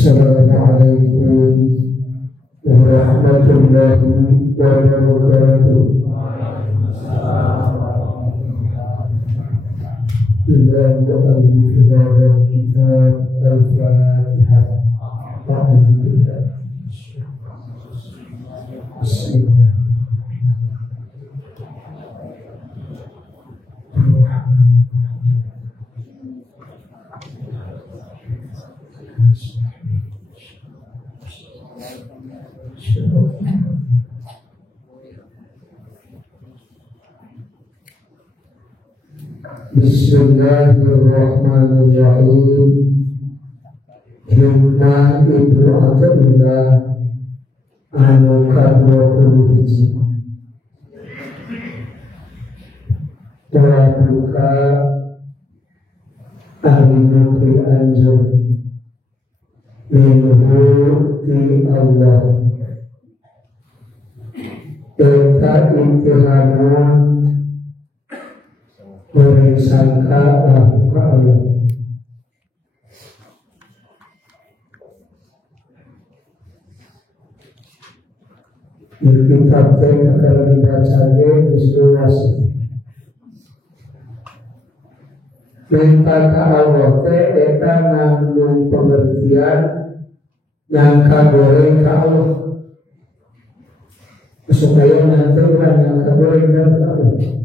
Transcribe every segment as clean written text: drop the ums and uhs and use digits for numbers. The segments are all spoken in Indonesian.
Assalamualaikum warahmatullahi wabarakatuh. Bila mu'allif kitab Al-Fatihah. Alhamdulillah. Bismillah. Bismillahirrahmanirrahim. Hikmah Ibnu Athaillah anu ka-20 telah buka ahli negeri anjur minhu di Allah Eta intihamun goreng sangka lahu ka Allah. Di kitab teh akan dibacake istiwasi minta ka Allah teh eta ngandung pengertian yang kagoreng ka Allah supaya nanti orang yang kagoreng ka Allah.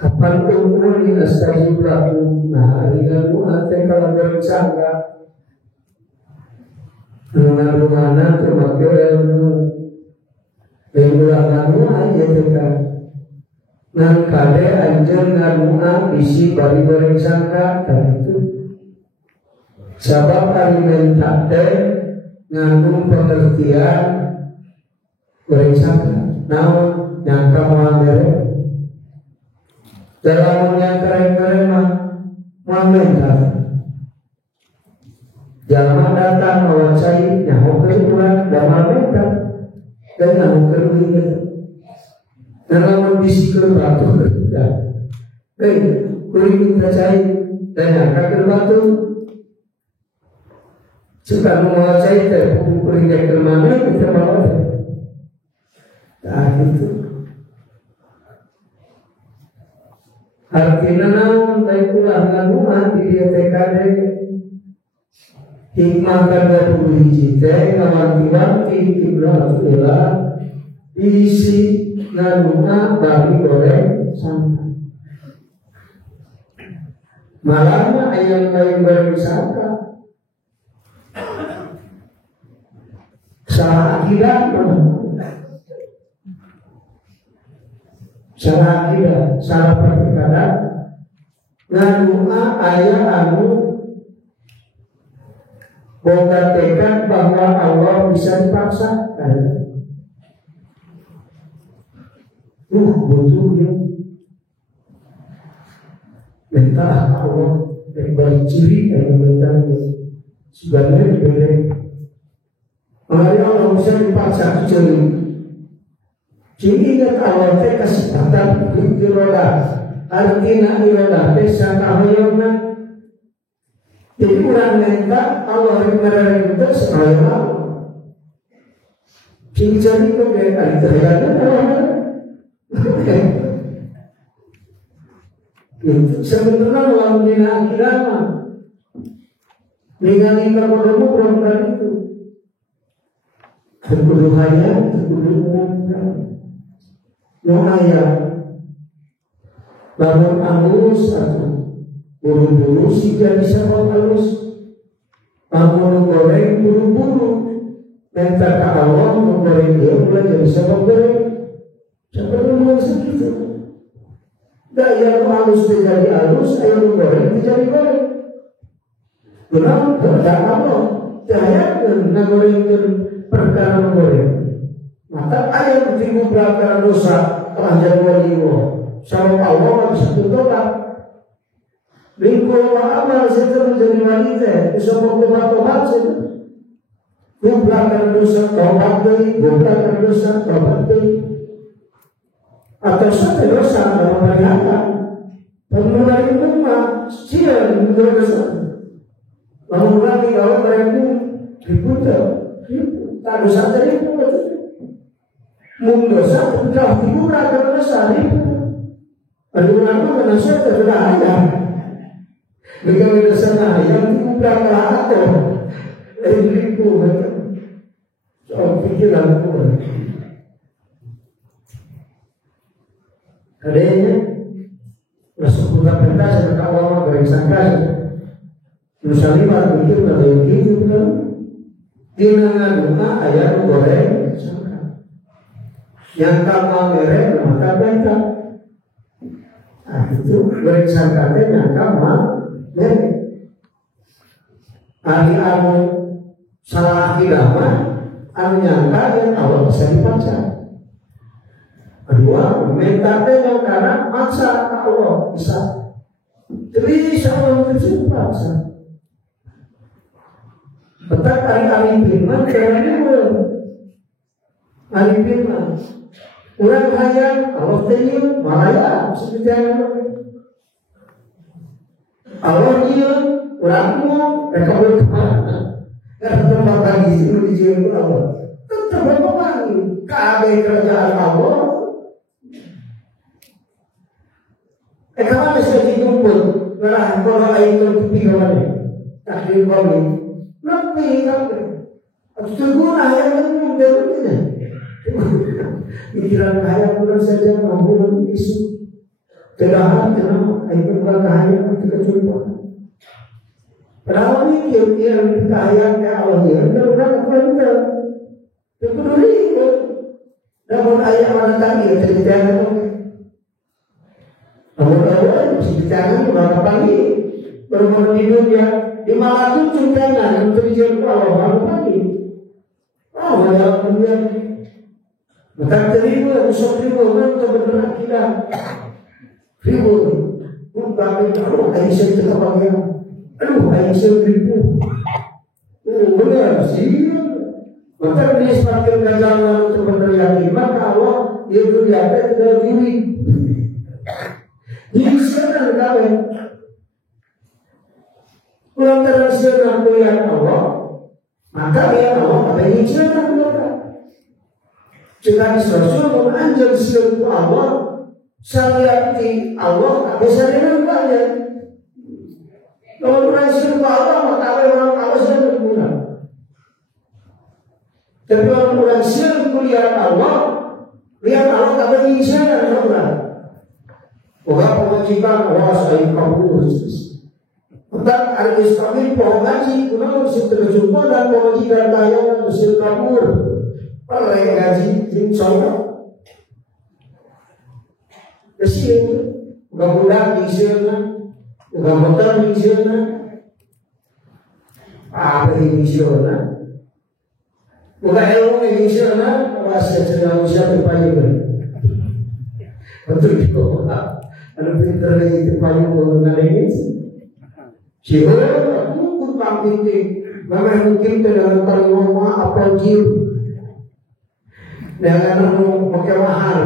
Kapan umur ini astajib lahu. Nah, dengan mu'ate kalau berencana mengaruhana termakil ilmu Bengulangan aja tekan ngan kade anjir ngaruna isi bari berencana. Dan itu sabab alimentate ngandung pengertian berencana namun nyangka muamere dalam yang keren-keren mengenal jangan datang mewacai nyaho kesimpulan dan mengenal dan nyaho kerugian dan namun bisikul batu kerja kuring percaya dan nyangka kerbatu suka mewacai kuring kemana kita bawa nah itu artinya namun baikulah ngaguman di dia TKD hikmah karena tubuh hijite ngawanti-wanti Ibnu Athaillah isi ngaguman bagi goreng sangka malahnya ayam lain goreng sangka salah akidah salah akidah, salah perkataan nganua ayah anu boga tekad bahwa Allah bisa dipaksakan. Butuhnya minta Allah dari balik ciri yang mintanya sebenarnya diberi Allah bisa dipaksa ciri. Jadi ingat Allah teh kesempatan iroda, artinya iroda teh sakahoyongna. Jadi orang minta Allah menerima itu sekalian. Jadi itu mereka diterima Allah. Sebenarnya Allah bina akhirat, ningali kamu belum itu. Terkudu hanya, terkudu umumkan. Ayah bangun halus atau buru-buru sih jadi sama halus bangun goreng buru-buru minta ke Allah menggoreng dia mulai jadi sama goreng sebelum segitu daya halus menjadi halus ayo goreng menjadi goreng kenapa tidak Allah daya menggoreng perkara menggoreng maka ayat timbul belakang dosa telah jadi waliwo. Sama Allah bisa bertobat. Lingkup amal itu menjadi wanita. Bisa bertobat saja. Belakang dosa tobat dari, belakang dosa tobat dari. Atau satu dosa dalam perihatan. Pengenai rumah siang berdosa. Mengulangi kalau mereka ribut tak dosa ribut. Mundur satu jauh ribut ada dosa ribut. Ada orang mana saya terkena ayam. Bagaimana dosa ayam ribut berapa atau ribut. Soal pikiran pun. Adanya masuk buka pentas dan awal berisangka Nusalima pikir pada begitu kan? Tinangan rumah ayam goreng sangka. Yang kamu merek maka benta. Nah itu goreng sangka yang kamu merek. Hari anu salah kilama, anu nyangka yang awal bisa dibaca. Kedua, minta yang karena maksa Allah bisa. Jadi Allah kecil paksa. Betul hari firman kerana hari firman. Orang hanya Allah tanya malaya seperti Allah dia orangmu mereka berkata karena tempat lagi itu dijual Allah. Tetap berkembang. Kabeh kerajaan Allah. Kapan bisa dikumpul? Kalau itu pikirannya takdir kami. Nabi kami, aku terguna yang menurutnya. Pikiran kaya pun saja mampu isu. Kedahan kenapa? Itu bukan kaya itu kecuali. Padahal ini yang kaya Allah dia, dia bukan kaya. Peduli itu. Namun ayat mana tadi yang terjadi? Namun Allah ceritakan beberapa pagi berumur di dunia. Di malam itu cintanya yang terjadi Allah malam pagi. Oh, dalam dunia bukan terima, usah terima orang terbenar kita. Terima, bukan terima. Aisyah itu kebahagiaan. Aduh, Aisyah ribu. Oh, benar sih. Maka dia semakin gajalan terbenar yakin. Maka Allah itu diatas dari diri. Jadi sekarang kawin. Kalau tersirat dengan Allah, maka dia Allah ada yang cerita mereka. Jelas Rasul menganjur sirat Allah, syariat di Allah tak bisa dilakukannya. Kalau orang sirat Allah, maka orang Allah sudah berguna. Tapi kalau orang sirat kuliah Allah, lihat Allah tak ada yang cerita mereka. Bukan kewajiban Allah saya kabur. Tentang artis kami pohon ngaji, kuna mesti terjumpa dan pohon jika kaya mesti kabur. Pada yang ngaji, insya Kesini, bukan budak di sana, bukan motor di sana, apa di sana, bukan ilmu di sana, bahasa sedang usaha terpayung. Betul itu, ada pintar lagi terpayung mengenai ini. Siapa aku pun ini, mana mungkin dalam kalimat apa jil, dengan pakai mahal,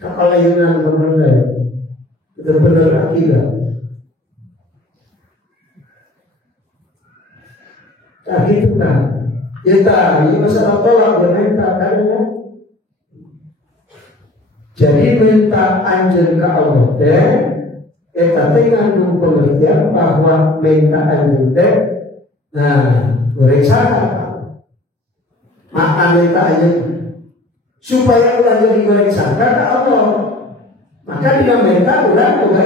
kapal layunan berbeda, benar-benar akidah. Tak itu kan, kita ini masalah tolak berminta karena, jadi minta anjur ke Allah kita dengan pengertian bahwa minta anjur nah berencana maka minta anjur supaya orang jadi berencana ke Allah maka dia minta orang juga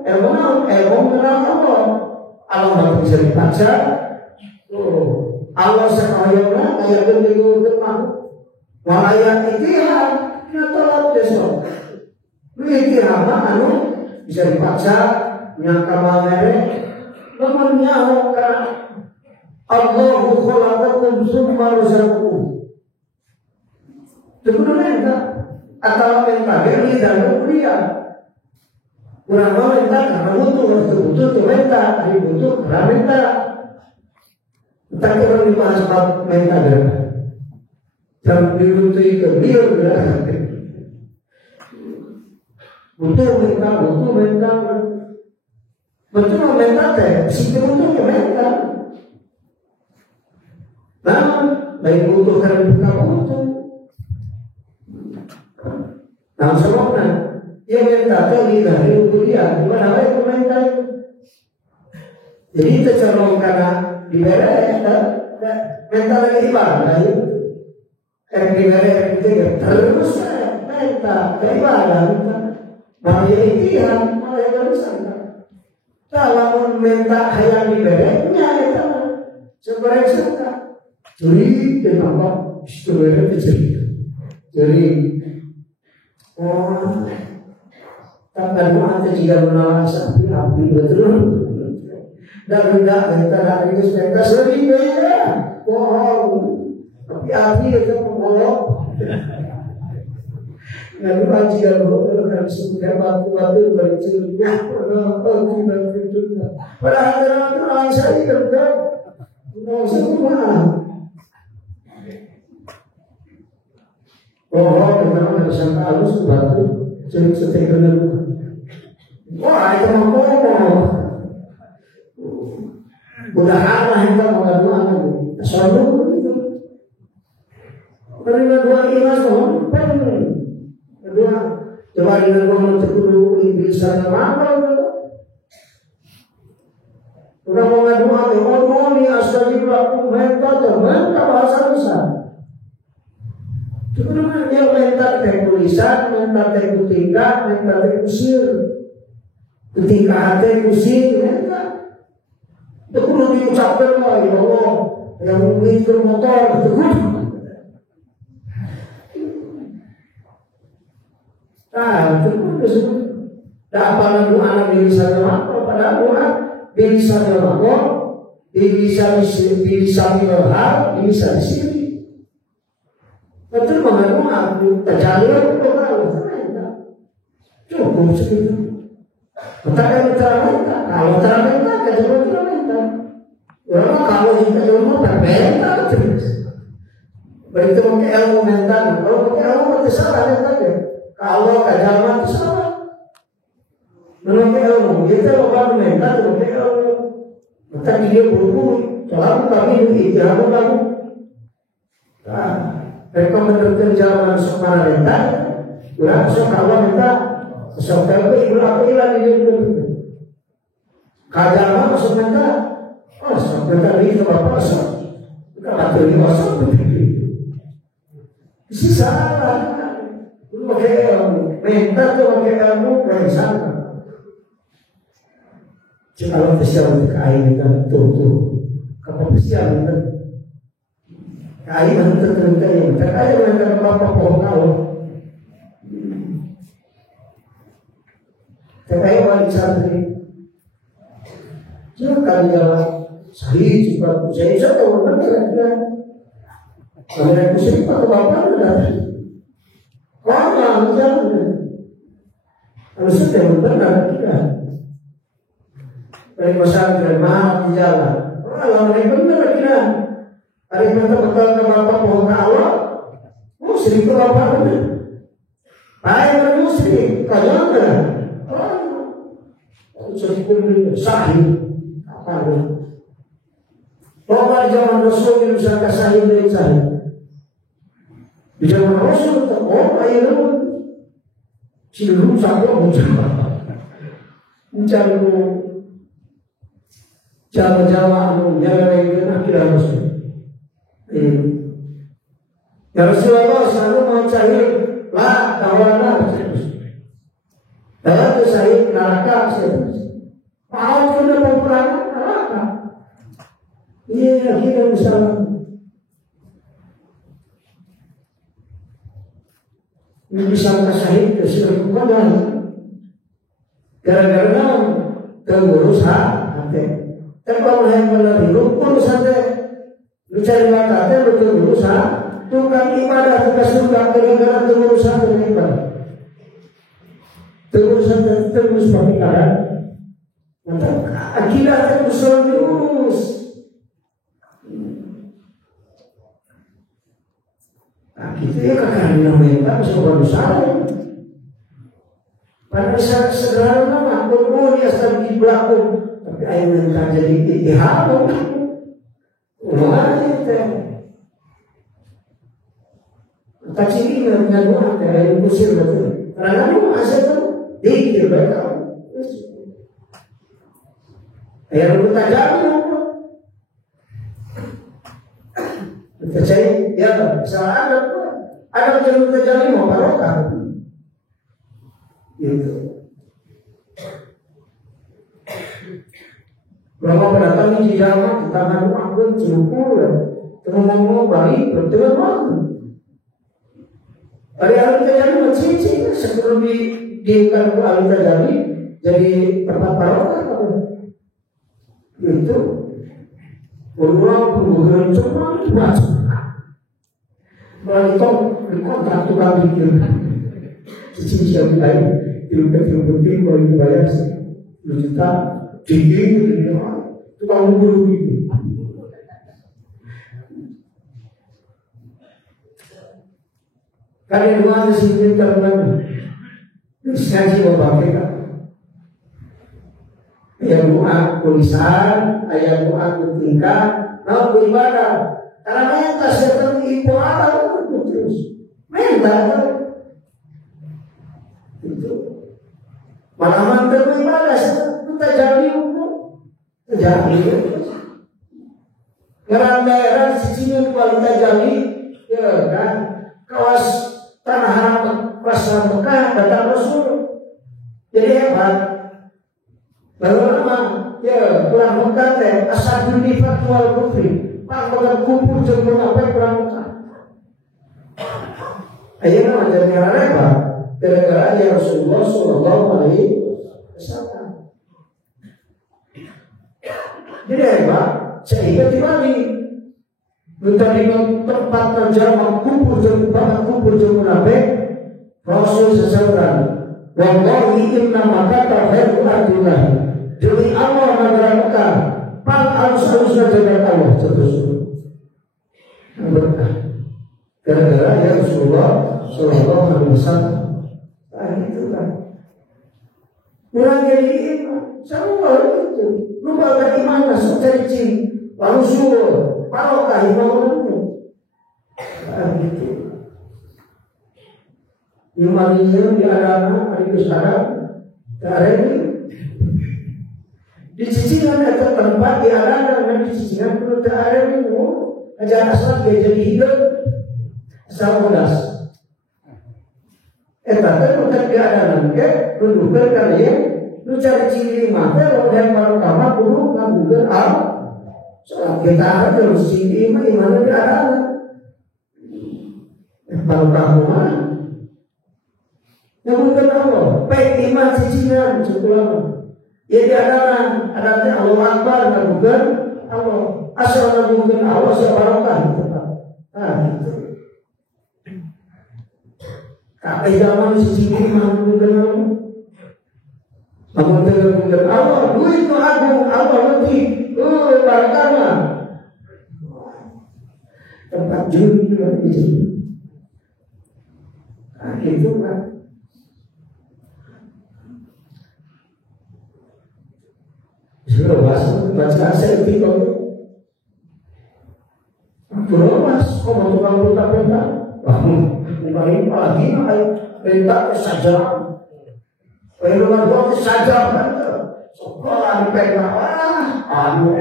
ilmu kenal Allah Allah bisa dibaca Allah sekalian ayat kedua depan ayat itihad nyata besok itihad anu bisa dibaca nyangka merek namun nyawa Allahu khalaqakum tsumma razaqakum sebenarnya enggak atau minta dari dalam dunia kurang mau minta karena butuh itu minta hari butuh karena minta tapi orang dibahas minta dari dan dibutuh itu dia butuh minta Betul meminta teh, si butuh meminta. Nah, baik butuh kan bukan butuh. Nah, sebabnya dia minta tadi dari kuliah, gimana baik meminta. Jadi itu cara karena diberi minta lagi ibadah. Diberi itu terus minta ibadah. Nah, ini dia malah yang bersangka. Kalau minta yang diberinya itu sebenarnya suka. Jadi kenapa sebenarnya terjadi? Jadi takkan ada jika menolak api betul. Dan tidak minta itu minta sering ya, bohong. Tapi api itu bohong. Lalu ajian kan sudah batu-batu bercerita tidak juga. Padahal orang saya kerja mau semua. Teman-teman bisa halus batu cerita wah itu mau udah Allah yang mau ngadu soalnya itu. Karena dua ikhlas tuh kedua, coba dengan ngomong terkudu bisa nama udah mau ngadu hati, ini astagfirullah, minta bahasa besar. Cuma dia minta teh tulisan, minta teh tingkat, minta teh kusir, ketika hati kusir, minta. Itu perlu diucapkan lah, ya Allah, yang mikir motor, itu itu dah apa doa Nabi Sallallahu Alaihi Wasallam pada doa bisa dilakukan, bisa dilakukan, bisa disini. Betul mengadu aku terjalur doa cukup segitu. Kalau terminta kecuali terminta. Kalau kita ilmu terminta terus. Begitu pakai ilmu mental, kalau pakai ilmu tersalah mental. Kalau agama itu salah. Menurut ilmu, kita bakal minta menurut ilmu. Maka dia buru-buru, soalnya kami ini jangan kamu. Nah, rekomendasi jalan masuk mana minta, udah masuk kalau minta, masuk tapi udah hilang di hidup itu. Agama masuk minta, masuk minta ini bapak masuk, kita atur masuk begitu. Isi salah. Pakai ilmu, minta tuh pakai ilmu dari sana. Kalau pesial kain kan tuh, kalau pesial kan kain itu terkait, terkait dengan bapak pohon kau, terkait wali santri. Jangan dia sahih cepat, saya tahu mana kira-kira. Kalau aku sih pak bapak ada. Orang jangan harusnya yang benar tidak. Dari masalah terima di jalan. Orang yang benar tidak. Hari kita betul ke bapak pohon Allah, muslim ke bapak benar. Baik muslim, kalau enggak, orang sahih apa itu? Bapak zaman Rasul yang bisa sahih dari sahih. Di zaman Rasul ayo cilung sampai mencari Jawa yang kita harus. Ya Rasulullah selalu mencari lah tawanan dalam saya neraka mau sudah peperangan neraka. Iya kita bisa. Bisa kasih kesulitan bukan gara-gara terurus hati. Kalau yang benar itu urus hati, lu cari mata hati betul urus hati. Tukang ibadah tugas surga gara-gara terurus hati ibadah. Terurus hati terus pernikahan. Akidah terus diurus. Kita ya kakak namanya bisa berusaha. Pada saat sederhana aku dia sedang berlaku, tapi ayo minta jadi itihamu. Wah, itu. Kaciri dengan doa dari kusir betul. Karena doa asal dikir mereka. Ayat kita jalan. Percaya ya, salah ada yang kita jalan mau barokah. Gitu. Kalau pendatang di Jawa kita kan aku cukup, terus ngomong baik betul banget. Hari-hari kita jadi cincin sebelum diikan ke alita jadi tempat barokah. Itu orang cuma macam melantok kontrak tukang bikin cincin siap lain ilmu mau dibayar 10 juta tinggi tukang bulu itu. Kalian dua sini teman diskusi bapak kita. Ayat doa tulisan, ayat doa tingkat, nah beribadah. Karena mereka seperti ibu Allah terus, mereka itu. Mana beribadah kita jadi terjadi. Karena daerah sisinya kualitas jadi, ya kan, kawas tanah harapan pasar Mekah datang Rasul, jadi hebat. Bagaimana? Ya, perang Mekah teh asal nifaq wal kufri. Panggolan kubur jeung apa perang Mekah. Ayeuna mah jadi hebat. Gara-gara ya Rasulullah sallallahu alaihi wasallam. Jadi hebat, sehingga dibalik. Tadi tempat terjamah kubur jeung munafik. Rasul seseorang. Wallahi inna makata khairu ardillah. Demi Allah negara Mekah, pal harus-harusnya jaga Allah terus. Berkah. Gara-gara ya Rasulullah sallallahu alaihi wasallam. Itu kan. Kurang jadi iman, semua itu. Lupa beriman secerci, lalu syukur, barokah iman itu. Itu. Imannya di agama, di sekarang, dari di cicilan atau tempat di arah dan di cicilan perlu ada itu ajar asal dia jadi hidup asal mudas. Tapi bukan dia ada nanti menduga kalian lu cari ciri mata dan baru kamu perlu menduga soal kita ada terus ciri mana dia ada baru kamu mana yang mungkin Allah baik iman cicilan cukup. Ya di ada Allah Akbar bukan Allah asal bukan Allah sebarokah tetap. Gitu. Kalau zaman sisi iman bukan Allah duit itu agung Allah lebih barakah tempat judi itu. Itu kan. Sudah baca selfie kau. Mas, kau mau tukang penta? Bukan ini lagi, penta saja. Penta gua saja. Sekolah di penta, anu.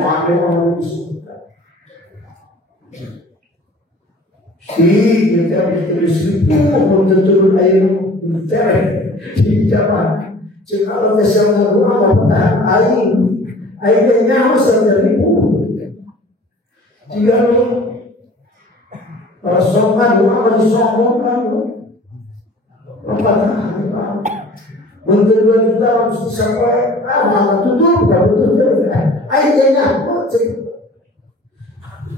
Kita habis itu untuk turun air di Jawa. Kalau misalnya gua mau tahan airnya harus terjadi. Jika Rasulullah Muhammad SAW Menteri 2 juta harus disampaikan malah tutup airnya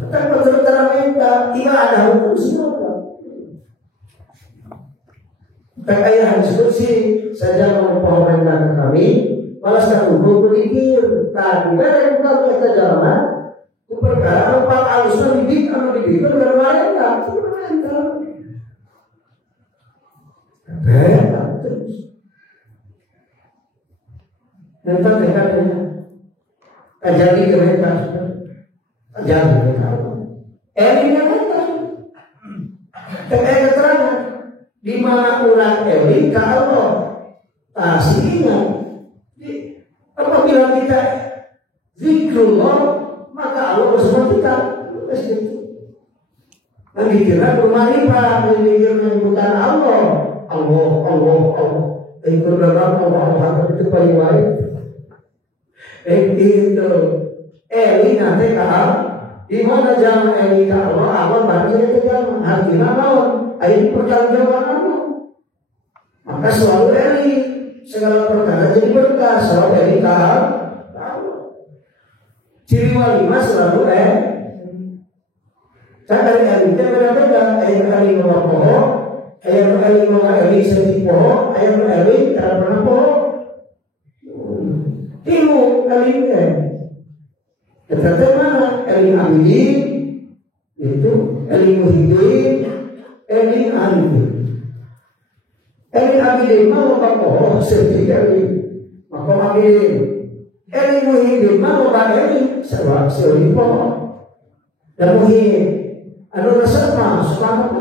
tapi sementara mereka tidak ada hukum semua kekayaan seperti saja memperhormatkan kami malah sekarang berpikir tadi dari bukan kita jalan perkara empat alusnya didik bermain tak terus Nanti dekatnya kajali mereka, kajali mereka. Elinya mereka. Keterangan di mana ulang eli kalau tasihnya. Apabila kita zikrullah, maka Allah bersama kita. Nanti kita bermarifat, menyebutkan Allah. Itu dalam Allah itu paling baik. Itu eli nanti kalau di mana jangan eli kalau Allah bagi itu jangan artinya lawan. Ini pertanggungjawaban Allah. Maka selalu eli segala perkara jadi berkah. Selalu eli kalau ciri walimah selalu Saya dari eli itu berbeda. Eli nomor pohon, eli nomor eli senti pohon, eli tak pernah pohon. Timu eli tetapi mana eli abidin itu eli muhidin, eli alidin. Eli abidin mau pohon senti eli, maka abidin. Eli muhidin mau eli sebab seri pohon. Dan muhidin anu sama selama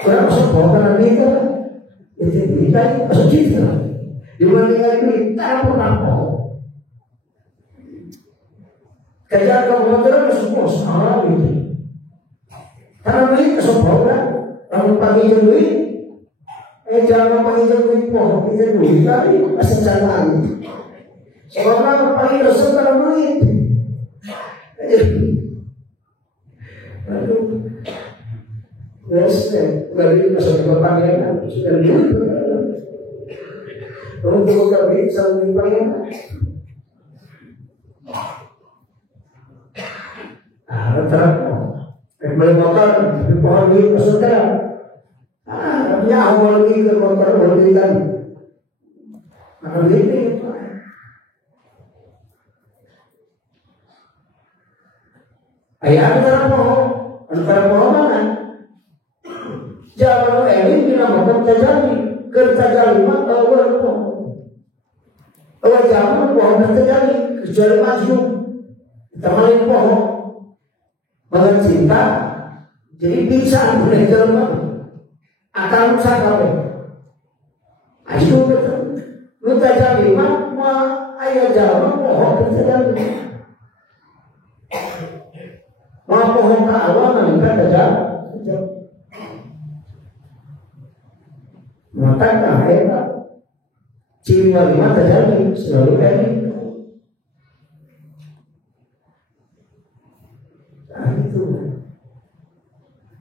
orang masuk karena kita itu kita masuk kita dibandingkan kita pernah kerja kemudian semua salah itu karena ini kesombongan kamu pagi duit jangan pagi duit pohon itu duit tadi masih jalan sebabnya pagi resep karena duit. Aduh, yes, dari masuk ke panggilan sudah dulu. Untuk kami saling panggilan. Kembali motor di pohon di maksudnya. Ya awal lagi ke motor boleh kan. Akan ini. Ayah antara pohon mana? Jalan eling dinamakan tajali. Kertajali mah awal pohon. Awal zaman pohon tajali kecuali maju. Teman pohon banget cinta. Jadi bisa boleh jalan akan sakau. Ayo betul. Lu tajali mah ayah jalan pohon tajali. Mau pohon ke Allah meningkat saja. Maka hebat. Ciri walimah terjadi selalu ini. Nah itu.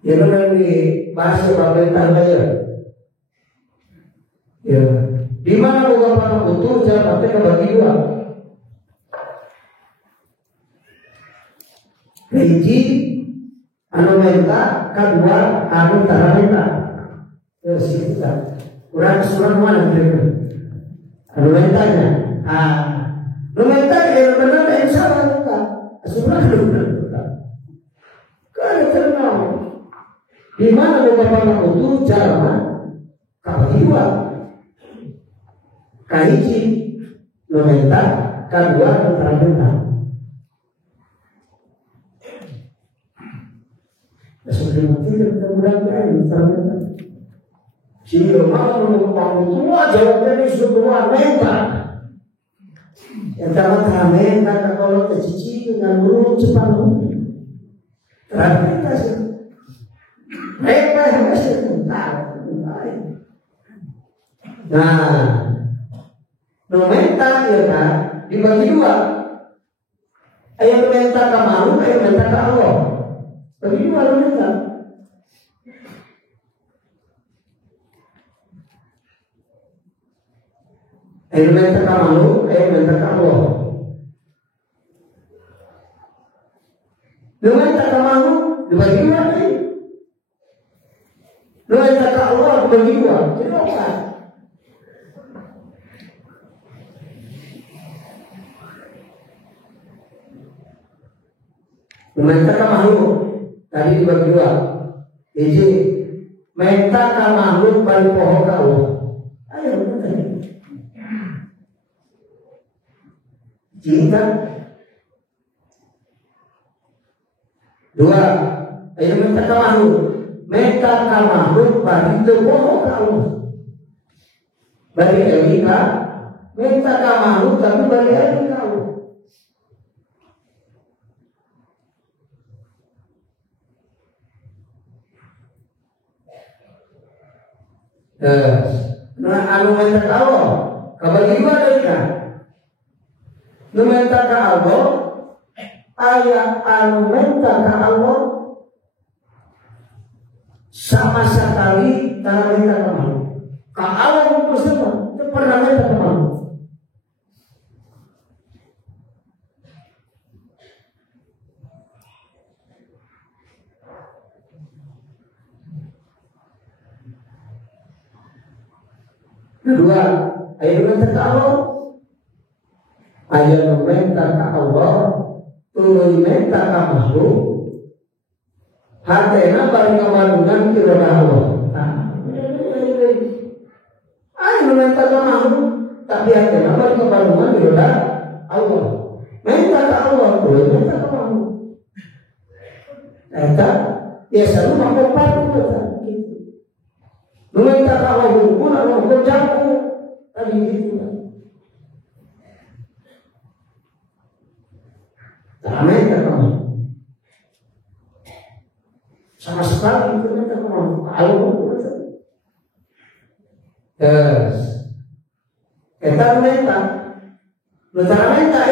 Ya benar dibahas ke pemerintah saja. Ya. Di mana beberapa butuh jabatnya kebagi dua. Hiji anu minta, kedua anu tara minta. Terus kita kurang surah mana kira-kira? Anu mintanya, anu minta yang benar yang salah minta. Surah benar minta. Kalau kenal, di mana beberapa butuh jalan kedua, kahiji anu minta, kedua anu tara minta. Sebelum itu mudah-mudahan ternyata jika mau menumpang tua jawabnya semua minta. Yang dapat minta kalau tercici dengan burung cepat ternyata sih mereka yang masih minta. Nah, minta ya kan dibagi dua. Ayat minta ke malu, ayat minta ke Allah. Bagi dua minta. Ayat minta ke malu, ayat minta ke Allah. Lu minta ke malu, dibagi dua nih. Lu minta ke Allah, dibagi dua. Jadi apa? Lu minta ke malu. Tadi dibagi dua. Jadi minta ke makhluk balik pohon ke Allah. Ayo cinta. Dua, ayo minta ke makhluk. Minta ke makhluk bagi bohong ke Allah. Bagi Elika, minta ke makhluk tapi bagi Elika Allah. Nah, anu minta ke Allah, kabagi dua Elika. Nu minta ke Allah, ayat anu minta ke Allah sama sekali tak minta ke makhluk. Ka Allah itu semua, itu pernah minta ke makhluk. Kedua, ayat minta ke Allah, ayat minta ke Allah, turun minta ke makhluk. Hatena bari ngabandungan kepada Allah. Ayo minta ke makhluk, tapi hatena bari ngabandungan kepada Allah. Minta ke Allah, boleh minta ke makhluk. Eta biasa lu makan padu gitu. Lu minta ke Allah hukum, Allah kerjaku tadi gitu. Tak minta ke makhluk. Sama sekali itu minta ke makhluk. Allah terus kita minta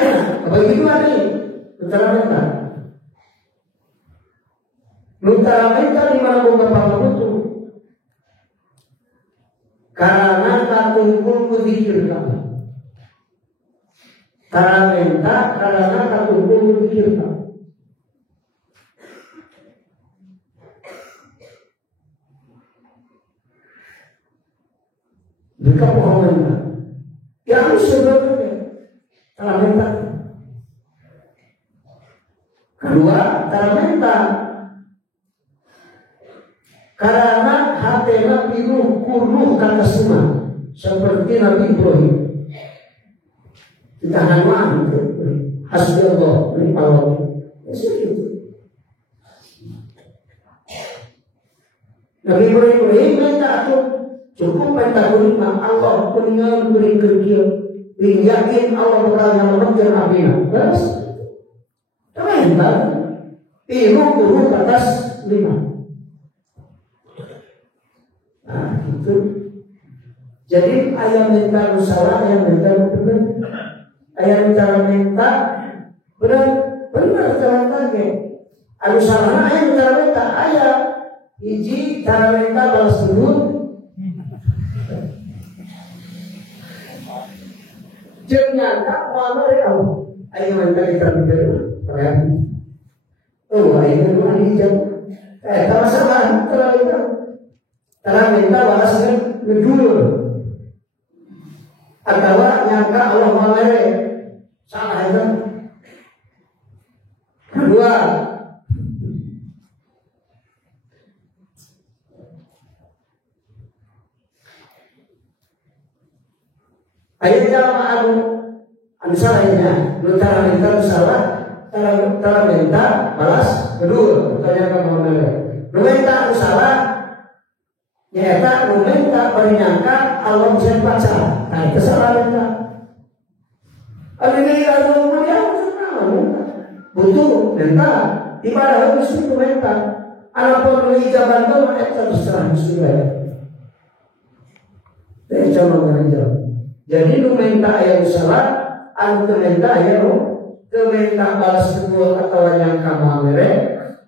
enak. Bagi dua nih, minta di mana beberapa waktu karena katumpul berzikir kamu. Karena katumpul berzikir kamu. Jika pohonnya, yang sebetulnya telah minta. Kedua, telah minta karena hatena piruh kuruh kata semua seperti Nabi Ibrahim. Kita hanwan hasbi Allah ini Allah. Nabi Ibrahim minta aku. Cukup minta kulima Allah kuningan beri kerja, yakin Allah bakal nyelamatkan apinya. Terus, terus, ibu guru atas 5. Nah itu. Jadi ayat minta usaha, ayat minta benar, ayat minta benar cara lagi. Anu salah ayat minta ayat hiji cara minta balas dulu. Jangan tak mana ya, ayo minta kita bicara, keren. Oh, ayo dulu ini jam. Tak masalah, terang minta balasnya ngedul. Atau nyangka Allah malere, salah itu. Kedua, ayat dalam anu salahnya, lu cara minta salah, cara minta balas kedua, tanya kamu mana? Lu minta anu salah, nyata lu minta bernyangka Allah bisa baca, nah itu salah minta. Ini anu mulia butuh minta, ibadah harus itu minta. Apapun lu ijabat tu, terserah sudah. Jadi jangan menjawab. Jadi lu minta ayat salat, anu minta ayat minta balas kedua atau yang kamu mere,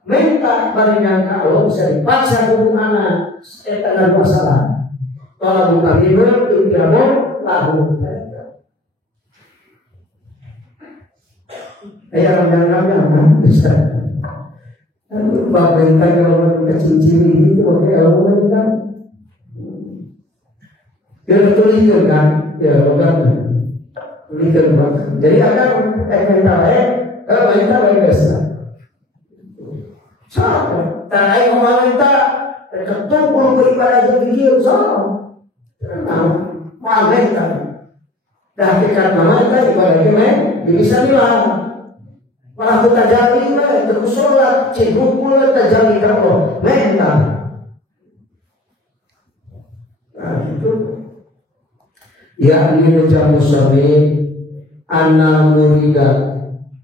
minta bagi yang kalau bisa dipaksa hubungan dan masalah. Kalau bukan itu, tidak lalu. Ayat yang bisa. Bapak minta kalau kecil-kecil itu, oke, kalau minta, dia betul itu kan. Ya, bukan. Jadi akan minta baik, kalau minta baik biasa. Sama, tak ayo minta, terketuk beribadah jadi sama. Tenang, mau minta. Dah dekat mana kita ibadah bisa bilang malah kita jalin terus sholat cibuk pula kita jalin Allah mental. Nah itu ya ini jamu suami anak muridah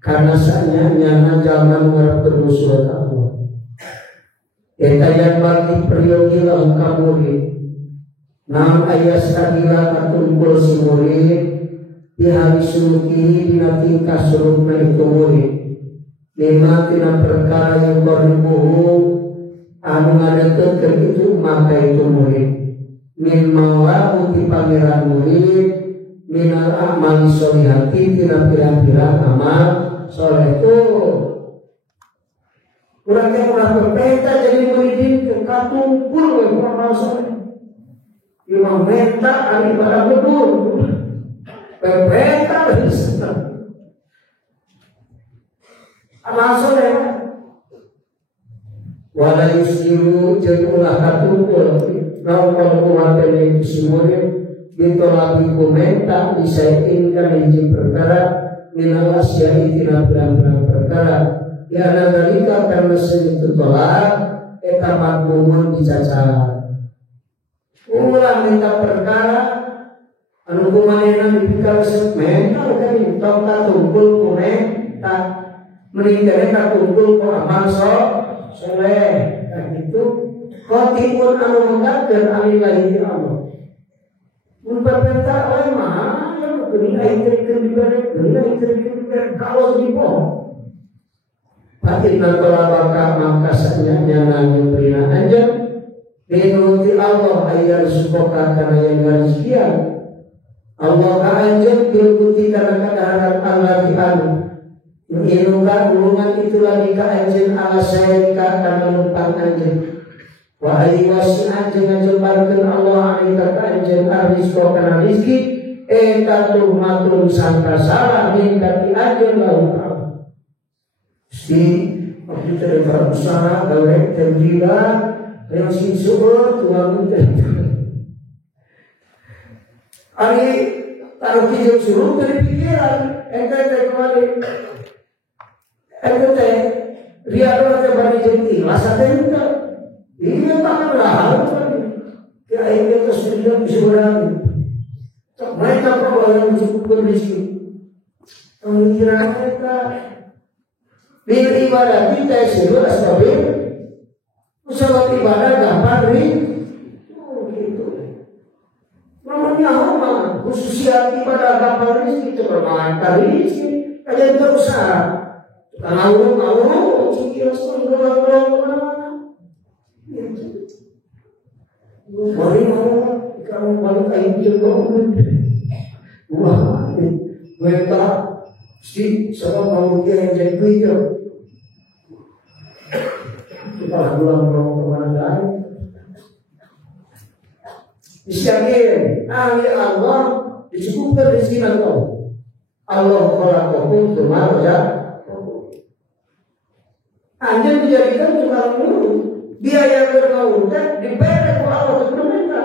karena saatnya nyana jangan mengarap terus surat Allah. Eta yang bagi priyogi lah murid nam ayat sakila katumpul si murid dihari suluki dina tingkah surupna itu murid lima tina perkara yang beribuhu anu ngadekeun itu maka itu murid min mawla uti pangeran murid minal amali sholihati tina pirang-pirang amal soleh itu kurang berbeda jadi muridin ke katumpul ke amal soleh imam menta ali pada betul berbeda amal soleh wala yusiru jeung ulah katumpul naon kumaha itu si murid bitolabi kumenta disain kana hiji perkara minal asyai tina pirang-pirang perkara ya nalika karena segitu tolak eta makmumun dicacat ulah minta perkara anu kumanehna dipikir mental kan tong katumpul kumenta meninggalkan katumpul ku amal soleh gitu khotimun anu mengkakeun alillahi Allah mun perintah wae mah dunia ikirkeun dibere kalau dipo patina tolak maka sanya nang prina anjeun dinuti Allah ayar supoka kana yang gariskian Allah ka anjeun dinuti kana kadaharan Allah di anu inuka ulungan itu lagi ka anjeun ala sayka kana numpang anjeun wa ayyasi anjeun ngajebarkeun Allah alika ka anjeun arrizqa kana rezeki eta tuhmatun sangka salah mingkati anjeun lawan Allah si waktu itu berusaha gawe terlibat yang sin syukur Tuhan itu ari taruh kijau suruh dari pikiran ente kembali ente riado teh bani jenti masa teh itu ini tak berhal ya ini terus tidak bisa berani mereka perlu mencukupkan rezeki pemikiran mereka bil ibadah kita sudah stabil usaha ibadah gampang gitu namanya apa khususnya ibadah gampang itu bermain tadi aja itu usaha ngawur cikir semua mana mari mau kamu balik air juga wah mereka si sebab kamu dia yang jadi itu kita pulang kemana lain disyakin ahli Allah dicukupkan rezeki Allah khalaqakum tsumma Anda dijadikan tukang urut biaya bermautan diberi oleh Allah sebelumnya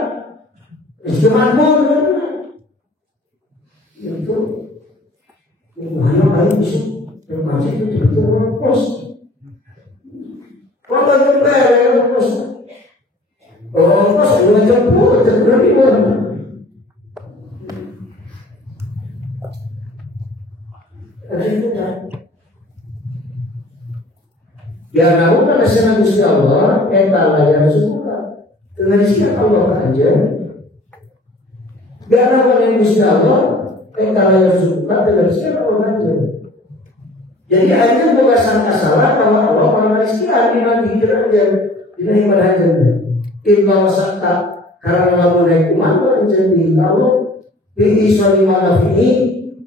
istimewa itu mana paling bisa termasuk itu betul pos kalau diberi pos pos ada jemput berarti mana ya namun pada senang Gusti Allah eta layar suka dengan siapa Allah aja biar apa Gusti Allah eta layar suka dengan siapa Allah aja jadi aja bukan sangka salah bahwa Allah pada rezeki hati nanti aja dina ibadah aja ibadah sakta karena Allah naik umat jadi Allah di iswali malafi'i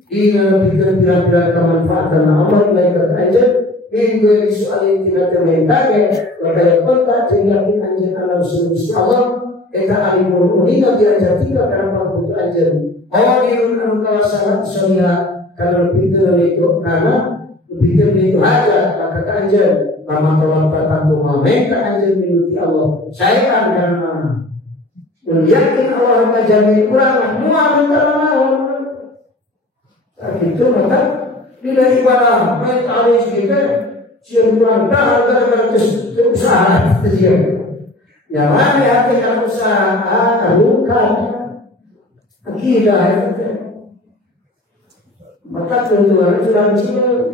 dina pikir-pikir kemanfaatan Allah naik aja minggu ini soal yang tidak termentake maka kota tinggalin anjing alam sunnah Allah kita alimul uninga diajar tiga karena waktu ajar awalirun anu kawasan sonia karena pikir itu karena pikir itu aja maka ajar lama kalau kata tuh mereka ajar minuti Allah saya kan karena yakin Allah akan jamin kurang mual kalau itu maka Bila ibadah mereka harus kita siap kurang dah gara-gara usaha siap. Yang mana hati yang usaha bukan akidah itu. Maka tentuan sudah siap.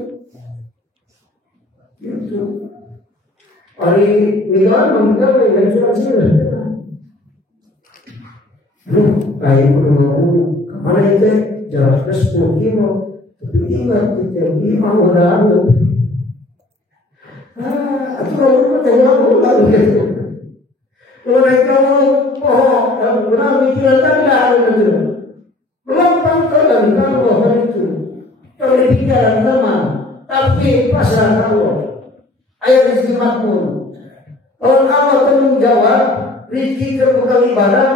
Itu. Hari mingguan mengkau yang sudah siap. Baik menunggu kemana itu jaraknya 10 kilo. Tapi ingat kita imam udah ada. Aku kalau tanya aku lalu gitu. Kalau mereka mau dan benar mikir tadi ada itu. Belum pangkal dan kalau itu. Kalau dipikirkan sama, tapi pasrah Allah. Ayat rezeki makmur. Kalau Allah tanggung jawab, rezeki kebuka ibadah.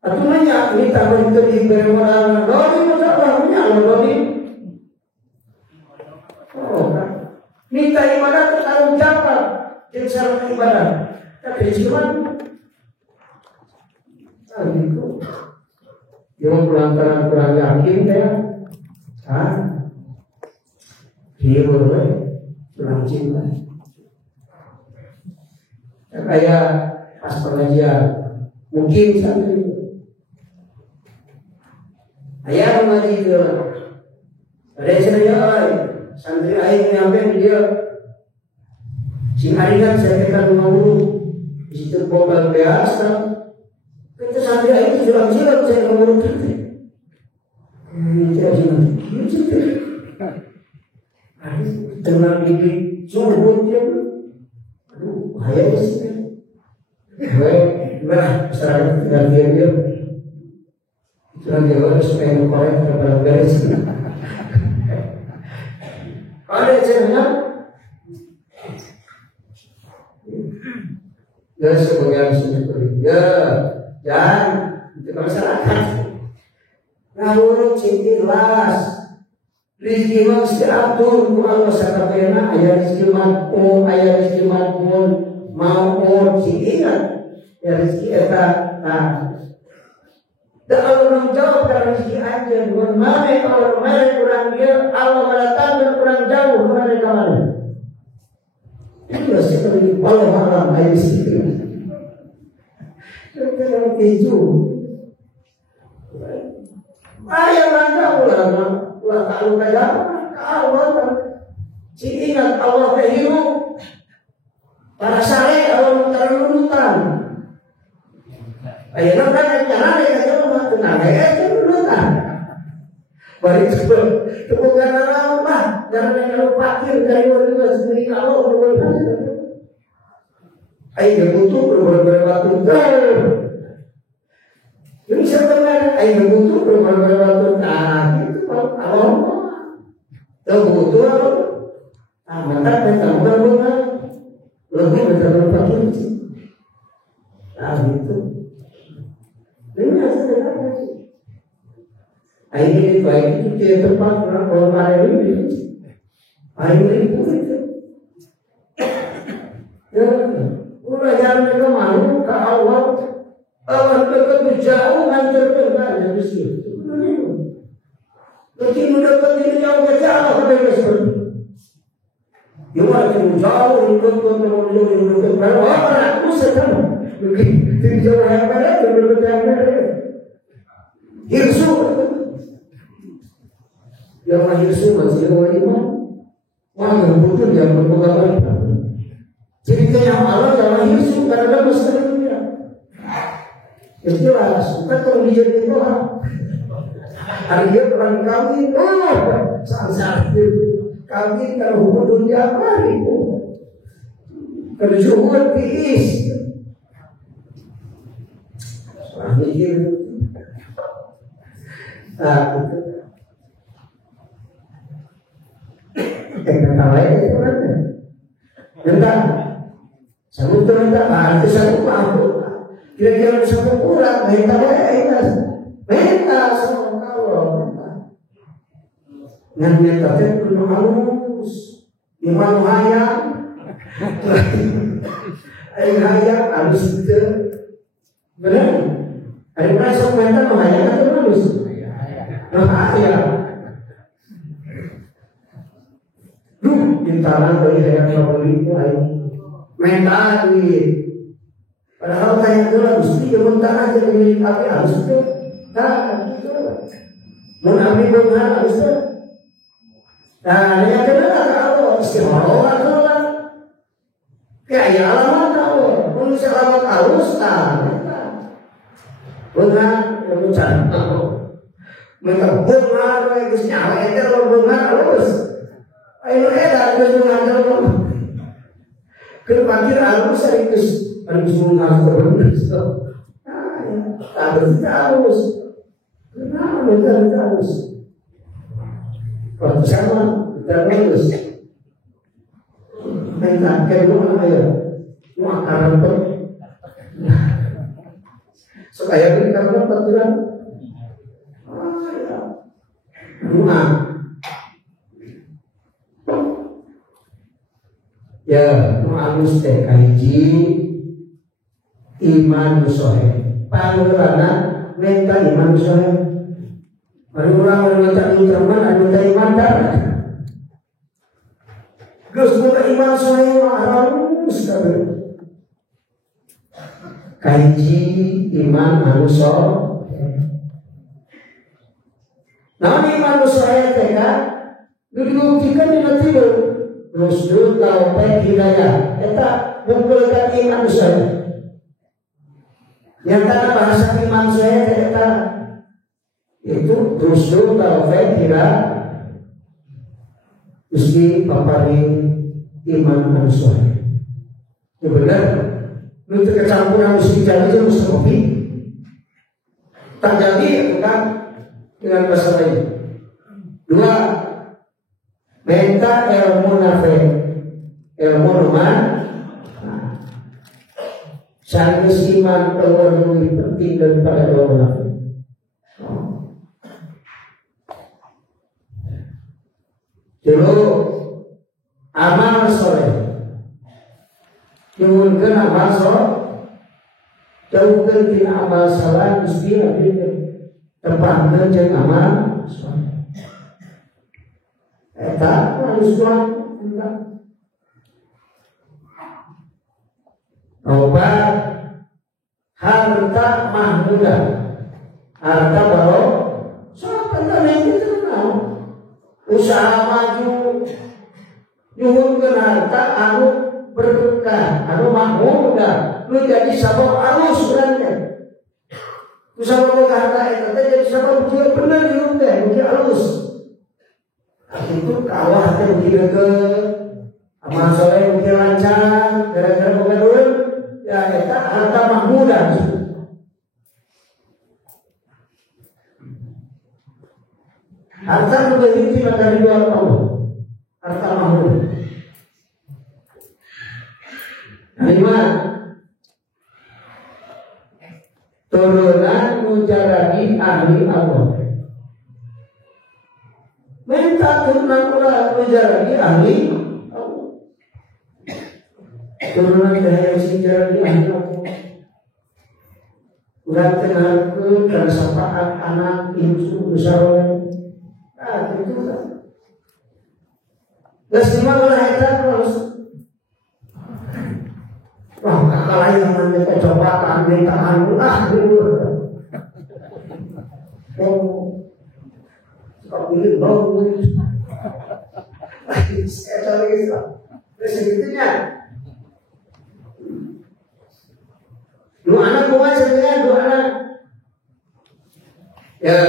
Atau banyak minta beri beribadah doni masalah punya doni. Oh, minta ibadah terlalu jauh jadi syarat ibadah. Tapi cuman, itu yang kurang yakin ya, dia boleh kurang cinta. Kayak pas pengajian mungkin satu. Ayah mengaji ke Resenya santri ayah nyampe dia si harian saya kata ngomong di situ bongkar biasa itu santri ayah itu jelas saya ngomong gitu dia cuma gitu tenang gigi suruh dia aduh bahaya sih gimana sekarang tinggal dia jangan jawab supaya mengkorek kepada beres. Ada caranya? Ya sebagian seperti ya, jangan itu masyarakat. Namun cintilas, rezeki mesti atur. Allah sakapena ayat rezeki makmur, ayat rezeki makmur mau ingat ya rezeki eta. Dan Allah menjawab dari rezeki aja. Bukan mana kalau mereka kurang dia, Allah mendatangkan kurang jauh mereka mana. Itu seperti Allah malam ayat situ. Kita keju. Ayat mana ulah kalau kaya Allah. Si ingat Allah kehiru. Para sare Allah terlulutan. Ayat kan jangan tenang ya dulu kan. Baru itu bukan apa, jangan kalau fakir dari orang tua sendiri kalau berbuat. Ayo butuh berbuat ini sebenarnya ayo butuh berbuat itu kalau butuh maka kita lebih berbuat itu. Ini sebenarnya ini baik itu dia tempat orang ini. Ini itu. Ya, udah jangan mereka malu ke Allah. Allah dekat jauh hancur berbagai di situ. Tapi mendekat ini jauh ke jauh sampai seperti. Yang jauh mendekat orang aku sekarang. Mungkin jauh yang ada Hirsu yang hirsu masih orang iman yang butuh yang berpengalaman ceritanya Allah jangan hirsu karena mesti dunia jelas bukan kalau dia jadi Tuhan hari dia perang kawin sangsara kawin kalau hukum dunia mari kalau syukur tiis mikir kata lain itu kan tentang sebetulnya tak satu mampu kira-kira satu kurang minta sama Allah dengan minta penuh halus imam hayam hayam halus itu benar. Ada merasa komentar mengajarkan atau halus? Ayam. Ditanam dari hayat pembeli itu ayo minta duit. Padahal kayak gelar mesti jangan tanah jadi milik api harus itu. Nah, gitu. Mun api benar harus itu. Nah, yang kedua kalau istimewa kalau kayak ya alamat kalau mun alamat halus nah. Benar, yang mencari. Mereka benar, mereka nyawa itu kalau benar halus. Ayo edan dengan dalam. Kedepan halus harus mengatur harus kenapa kita harus percaya terus mereka kedua ya makanan pun supaya kita dapat jalan rumah ya harus kaji iman sohe, panggilan minta iman sohe. Baru orang minta iman, minta iman dah. Gus minta iman sohe harus sekali. Kaji iman harus sohe. Nah iman sohe teka, dibuktikan dengan tidur. Rusdul taubat hidayah. Kita mengumpulkan iman sohe. Yang kata bahasa iman saya kata itu rusul taubat kira mesti paparin iman manusia. Itu benar. Itu kecampuran mesti jadi itu mesti kopi. Tak jadi bukan dengan bahasa lain. Dua, minta ilmu nafek, ilmu numan. Sains iman keluar lebih penting daripada doa munafik. Dulu amal soleh, nyuwunkeun amal soleh, jauhkeun tina amal salah mesti abdi tepatkeun jeung amal soleh. Eta manusia obat harta mahmudah, harta baru siapa yang itu tahu usaha maju nyuhunkeun harta anu berkah anu mahmudah lu jadi sabab alus berarti usaha boga harta itu jadi sabab betul benar hidup teh mungkin alus itu kawah teh mungkin ke amal soleh mungkin lancar gara-gara boga duit ya eta harta mahmudah. Harta lebih tinggi dari dua Allah. Harta mahmudah. Lima, turunan mujaradi ahli Allah. Minta turunan ulah mujaradi ahli turunan dari sejarah di anak udah kenalku dan sapaan anak itu besar itu kan gak semua lahir terus wah kakak lain yang mereka coba mintaan dulu kok pilih bau saya cari Islam terus segitunya. Dua anak bukan sebenarnya dua anak. Ya.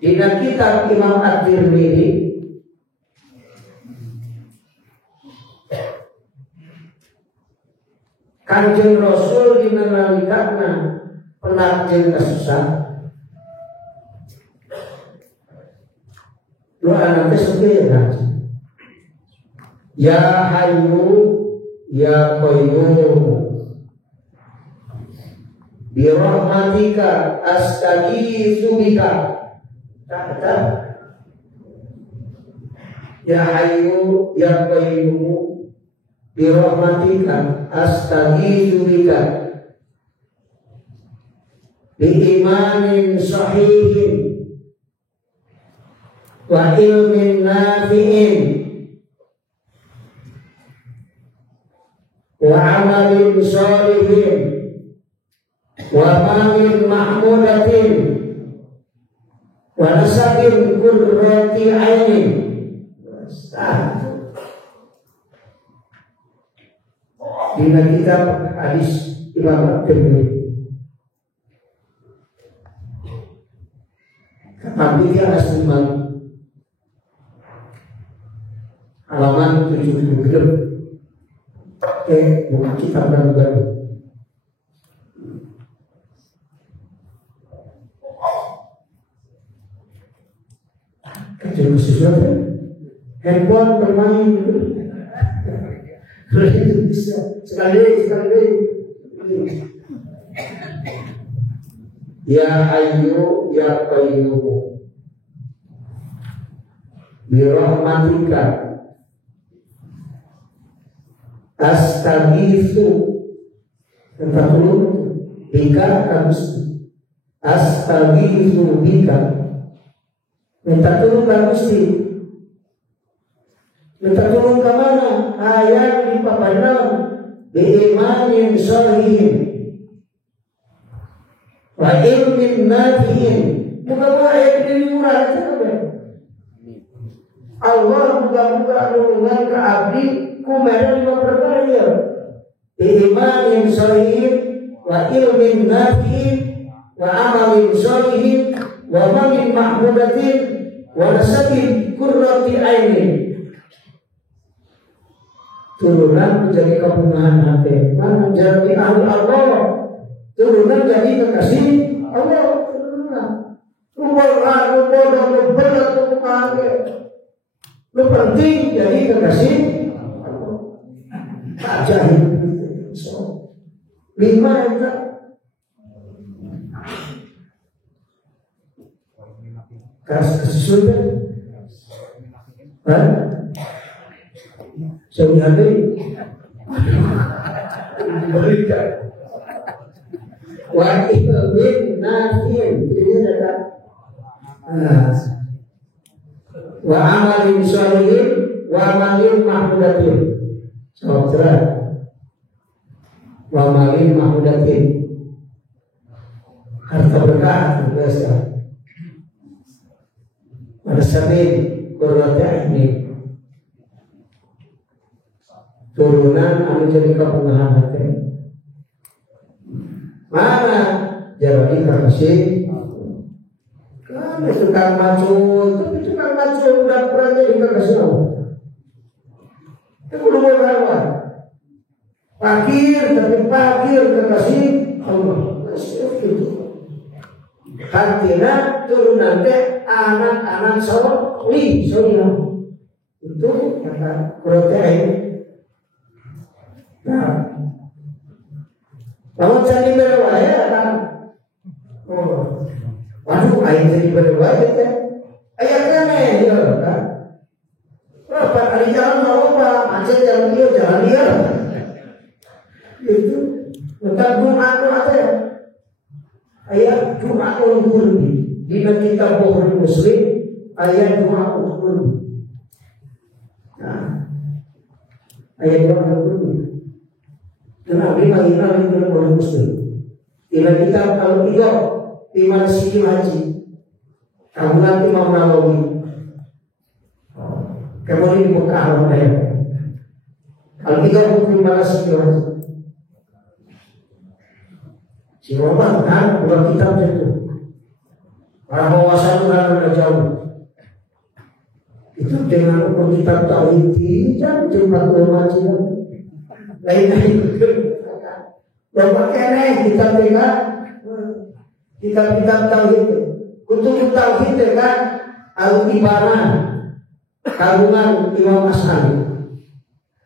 Di dalam kitab Imam At-Tirmidzi Kanjeng Rasul dinalikana penarjin kasusah. Dua anak tersebut ya Hayyu ya Qayyum birahmatika astaghiitsu bika kata ya Hayyu ya Qayyum birahmatika astaghiitsu bika bi imanin sahihin wa ilmin nafi'in wa amalin sholihin wa malin mahmudatin wa nasabin qurrati ainin. Dina kitab hadis Imam At-Tirmidzi. Tapi dia asliman halaman 70. Bukan kitab baru. Kecil sesuatu handphone bermain itu bisa sekali. Ya Ayyu ya Qayyum bi rahmatika astaghitsu tentang bika kamus astaghitsu bika minta tolong ke Gusti. Minta tolong ke mana? Ayat di papanan biimanin sholihin wa ilmin nafi'in. Bukan ayat ini murah itu. Allah buka nulungan ke abdi kumeren 5 perkara ya. Biimanin sholihin wa ilmin nafi'in wa amalin sholihin wa malin mahmudatin wa nasabin qurrati ainin. Turunan menjadi kepunahan hati, menjadi ahli Allah. Turunan jadi kekasih Allah. Turunan lu penting jadi kekasih Allah. Ajaib. So 5 itu kesulitan. Sehari berikan wa ilmin nafi'in wa amalin sholihin wa amalin mahmudatin. Saudara, wa amalin mahmudatin harta berkah biasa. Pada sabit qurrati ainin. Turunan anu jadi kepunahan hati. Mana jadi kekasih? Kan tukang macul, tapi tukang macul udah pernah jadi kekasih Allah. Itu kudu berapa? Fakir tapi fakir kekasih Allah. Itu. Artinya turunan teh anak-anak solih. Itu kata protein. Nah, kalau jadi berwaya kan, waduh, ayat jadi berwaya kan, ayatnya nih, kan? Berapa kali jalan apa? Macet jalan dia, itu tentang Jumat ada, ayat Jumat ulul di kitab Bukhari Muslim, ayat Jumat ulul, nah, ayat Jumat ulul. Nabi mengingat oleh Muslim. Ila kita kalau tidak Imam Siti Haji, kamulan Imam Nawawi, kemudian dibuka alam daya. Kalau tidak hukum Imam Siti Haji, si Roman kan bukan kitab itu. Para penguasa itu kan jauh. Itu dengan hukum kitab tauhid tidak cuma ulama Cina. Lain-lain bapak kene kitab tauhid kutub tauhid kan Al-Ibana kagungan Imam As'ari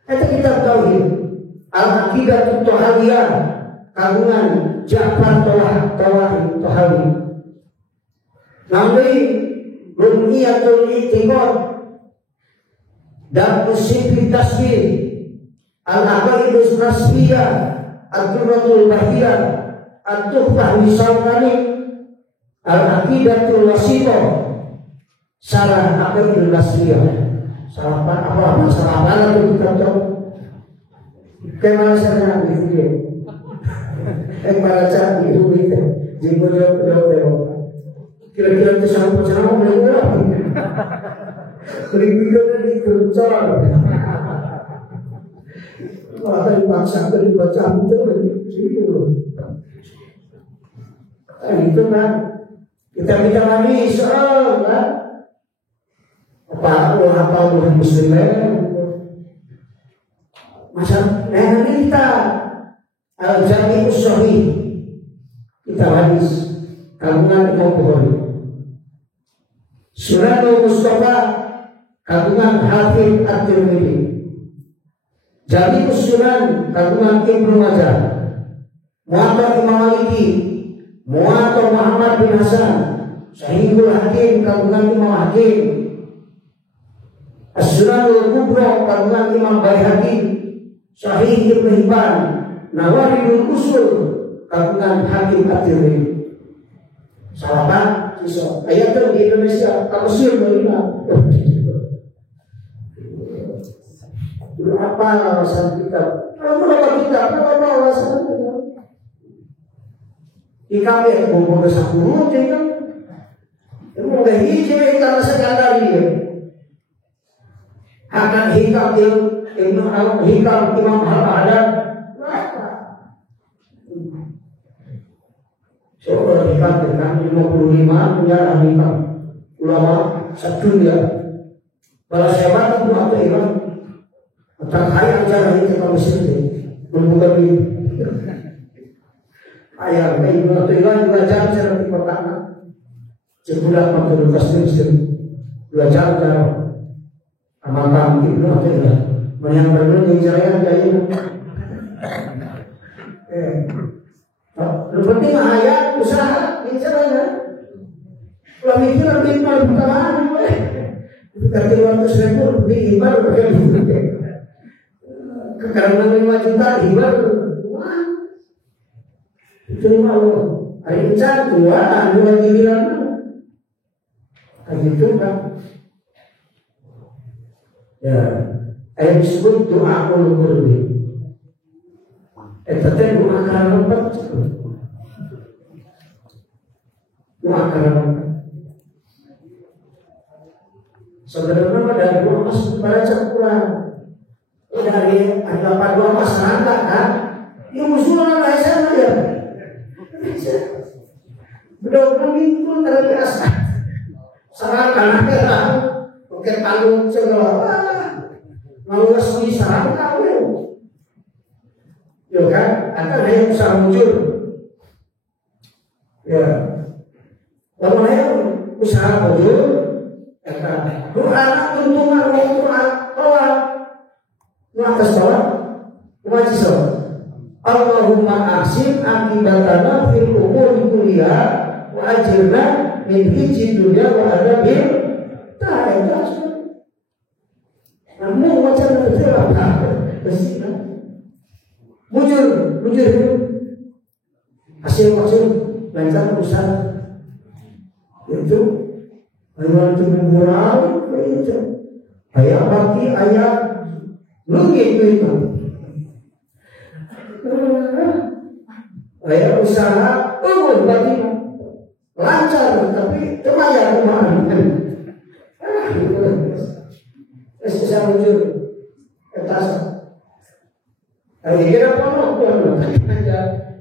itu kitab tauhid. Al-Aqidah Tuhawiyah kagungan Ja'far Tahawi. Namai Rumiyatul I'tiqad dan Usul Tasbih Al-Aqaidus Nasbiyah, Ad-Durratul Bahiyah, At-Tuhfah Misalkani, Al-Aqidatul Wasithah, Syarah Aqaidul Nasbiyah. Salah apa itu kita tahu? Kayak mana sana gitu dia. Para cak itu gitu. Jika jauh kira-kira itu sama boleh murah. Berikutnya dikerjakan. Wah, dipaksa dibaca itu. Itu kan kita lagi soal kan apa muslimnya masa ini kita al-jami usyari kita hadis kandungan Imam Bukhari Sunan Mustafa kandungan Hafiz At-Tirmidzi Jami Sunan kandungan Ibnu Majah Muhammad Imam Maliki Muwatta Muhammad bin Hasan Sahihul Hakim kandungan Imam Hakim As-Sunanul Kubra kandungan Imam Baihaqi Sahih Ibnu Hibban Nawawiul Usul kandungan Hakim At-Tirmidzi. Sahabat kisah ayat di Indonesia tafsir berima. Berapa alasan kita? Berapa alasan kita? Ika ya bobo dosa kurut ya kan. Itu udah hijau karena sekadari ya. Akan hikam hikam Imam Al-Adad. Coba hikam dengan 55 punya hikam ulama satu dia. Kalau siapa tu apa imam? Tak kaya acara ini kamu sendiri. Membuka diri. Ayah, ibu atau ilan belajar cara pertama. Sebulan waktu kasih belajar cara amal kami ibu atau ilan. Banyak berbeda caranya kayak lu penting ayat usaha bicaranya. Kalau mikir lebih mal pertama, kerja 200.000 lebih ibar berapa? Karena 5 juta ibar. Itu malu, hari incar dua giliran, kayak gitu kan? Ya, ayat disebut doa ulul ini. Tapi doa karena lempat, doa karena lempat. Sebenarnya dari doa masuk pada cakuran, dari apa doa masyarakat kan? Yang usulan lah saya dia. Betul itu terbiasa. Serahkan aja lah. Oke tanggung segala. Mau resmi serahkan kamu. Ya kan? Ada yang bisa muncul. Ya. Kalau yang usaha muncul, kata doa tuntungan Quran bawah. Atas bawah, wajib sholat. Allahumma ahsin akibatana fil umuri kulliha wa ajirna min hijji dunya wa adabil ta'ala. Namun macam betul apa? Bersihkan. Mujur hasil lancar usaha itu ayat itu memurau itu ayat baki ayat lagi itu ayat usaha bagi lancar tapi lumayan bisa muncul atas. Hari ini apa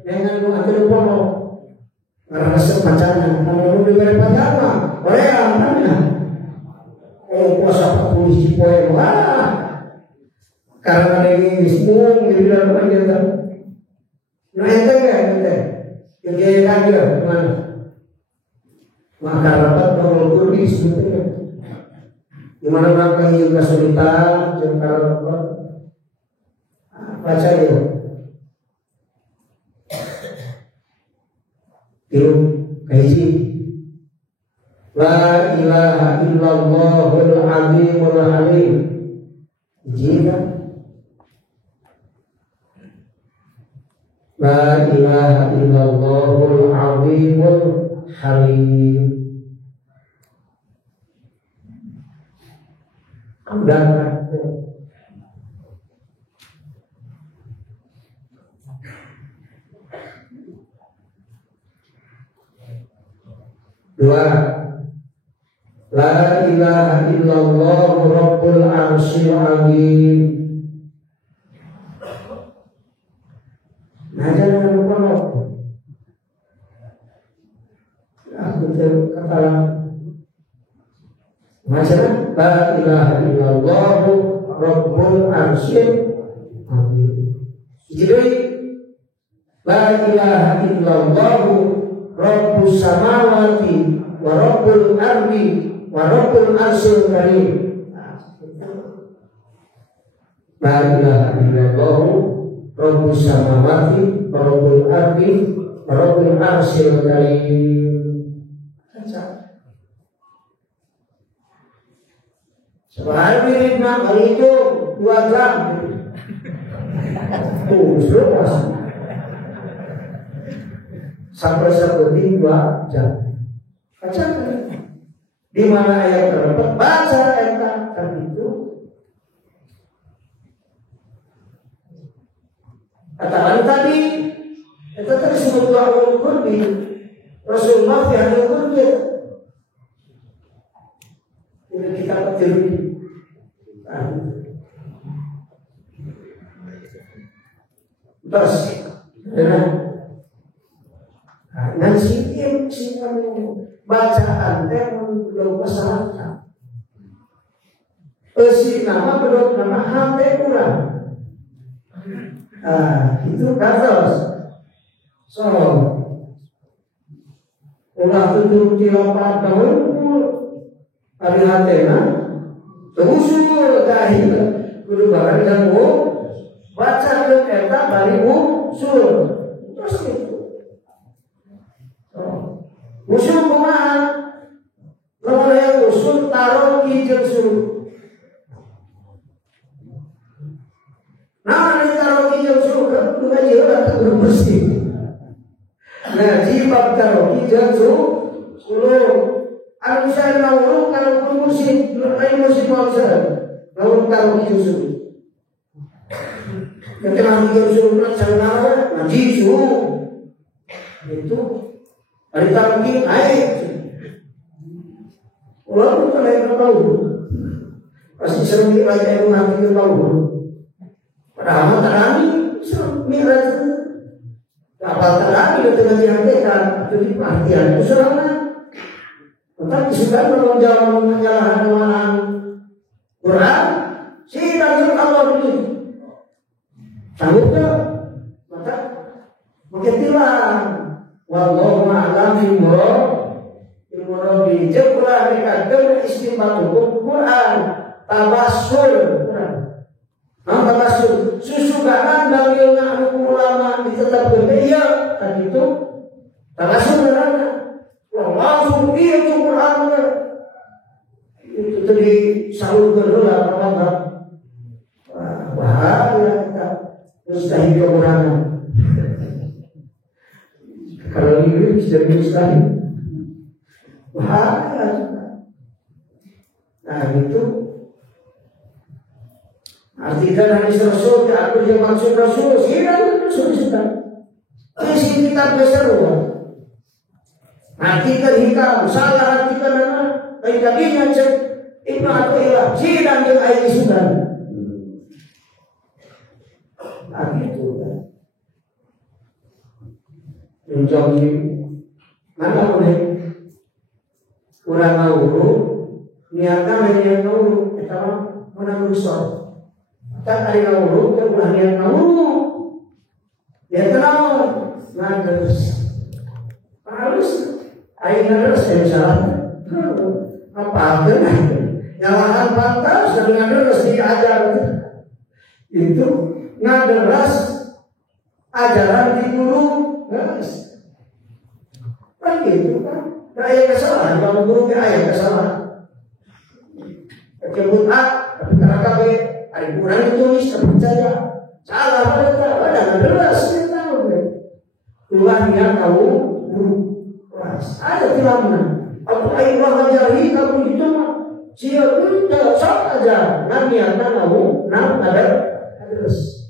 jangan mengatur pono karena sepacaran kalau diberi pajama oleh amanah kuasa polisi poin karena ini semua dibilang aja nah itu jadi aja mana maka rapat kalau di sebetulnya di mana mana juga kesulitan jengkar rapat baca itu kaji la ilaha illallahul azimul halim jika la ilaha illallahul azimul halim dan Dua, la ilaha illallah rabbul arsyil azim. Nah, jangan lupa aku kata masalah la ilaha illallah rabbul arsyil azim. Jadi la ilaha illallah rabbus samawati wa rabbul ardi wa rabbul arsyil karim. La ilaha illallah rabbus samawati wa rabbul ardi wa rabbul arsyil karim. Sehari ini kali itu 2 gram. Lepas sampai 1 jam. Baca di mana ayat terdapat, baca ayat itu. Katakan tadi itu tadi sebut doa kurbi Rasulullah fi hadil kurbi. Ini kita petir. Terus, nanti si bacaan belum masyarakat. Si nama belum nama hati kurang. Itu terus. So, ulah tujuh tilapat tahun hari hatena, terusul kahil, kudu barang dan baca belum eta bari usul. Terus itu. Usul kumaha? Lamun usul taruh ki jeung suruh. Nah, ini taruh ki jeung suruh kudu ngajian kudu bersih. Nah, jibab taruh ki jeung suruh. Anu saya nauru kalau pun musik, lain musik bangsa. Nauru taruh ki jeung suruh. Ketika kita suruh sana ngaji suruh itu hari tangki naik ulang itu naik tahu pasti sering lagi yang nanti tahu padahal terani sering miras kapal terani itu menyampaikan jadi perhatian itu selama tetapi sudah menjauh menjalankan Quran si dari Allah itu sanggup tak? Maka mungkinlah wallahu a'lam ilmu rabbi jabra dikadang istimbat hukum Quran tabassul tabassul susuganan dalil ulama ditetapkan iya kan itu tabassul berana langsung iya itu Quran itu tadi salurkan dulu apa bahaya mustahil orang kalau ini bisa mustahil bahaya. Nah itu artikan hadis Rasul diatur yang maksud Rasul siapa sudah isi kitab besar artikan hikam salah artikan anak baik tadinya cek Ibnu Athaillah sidang yang air sudah. Itu kan menjadi mana boleh kurang ngawuru niatnya niat ngawuru kita menang besar tak ada ngawuru kita ulah niat ngawuru ya tenang nah terus harus air terus salah apa nyalakan pantas dengan terus diajar itu ngaderas ajaran di guru ngeras kan gitu kan nah ayat kesalahan kalau guru ke ayat kesalahan kebut A tapi karena KB ada kurang tulis terpercaya salah pada ngaderas kita tahu tulah yang tahu guru kelas ada filmnya atau ayat wajari kamu itu mah siapa itu sok aja nanti yang tahu nam ada terus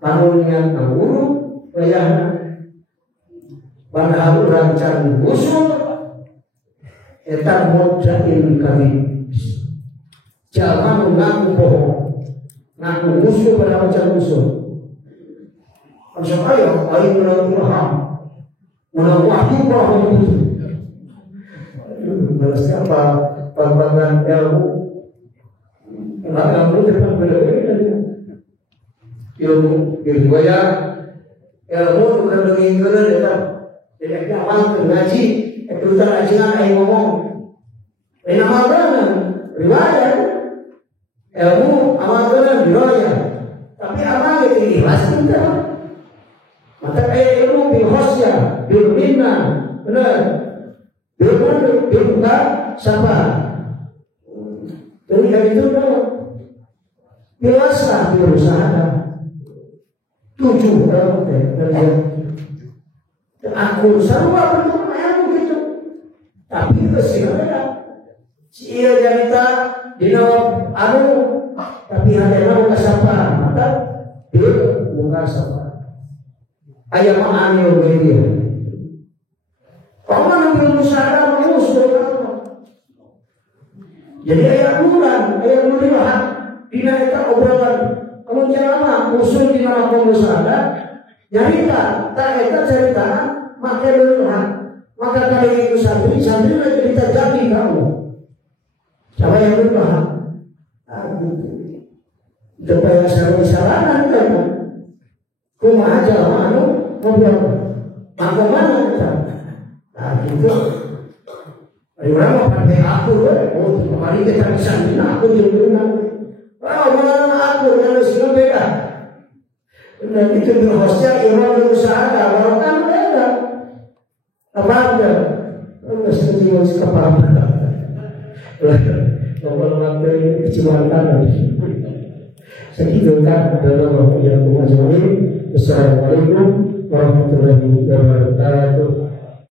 bangun yang ngawuru bayana padahal rancang musuh eta modalil kadhib. Jangan mengaku bohong, ngaku musuh pada macam musuh. Macam ayo menurut Tuhan, menurut wahyu bahwa itu. Balas siapa pembangunan ilmu? Ilmu tentang beda-beda. Ilmu banyak, ilmu bukan menginginkan datang. Jadi awal ngaji, itu tak aja yang ngomong. Ini amalkan riwayat, ilmu amalkan riwayat. Tapi amal itu ikhlas kita. Maka ilmu bil khosya, bil minna, benar. Bil buka siapa? Jadi dari itu biasa berusaha. 7 orang kerja. Aku sama bentuk ilmu gitu. Tapi kesimpulannya ia cerita dino anu tapi hanya mau siapa? Maka dia bukan siapa. Ayah ma'ani dia. Orang yang berusaha memusuh Allah. Jadi ayah bulan, ayah melihat dina kita obrolan. Kamu jangan musuh di mana kamu berusaha. Nyarita, tak kita cerita, maka berusaha. Maka kali itu santri lagi kita jadi kamu. Siapa yang berusaha? Supaya salah-salahan kamu. Kuma aja manu ngobrol. Maka mana kita? Nah itu dari mana pakai aku? Oh kemarin kita bisa aku juga. Oh mana aku yang sudah beda. Dan itu hostnya orang berusaha kalau kan beda. Apa ada? Enggak setuju kepala. Kalau nanti kecewaan segitu kan dalam yang mengajar ini. Assalamualaikum warahmatullahi wabarakatuh.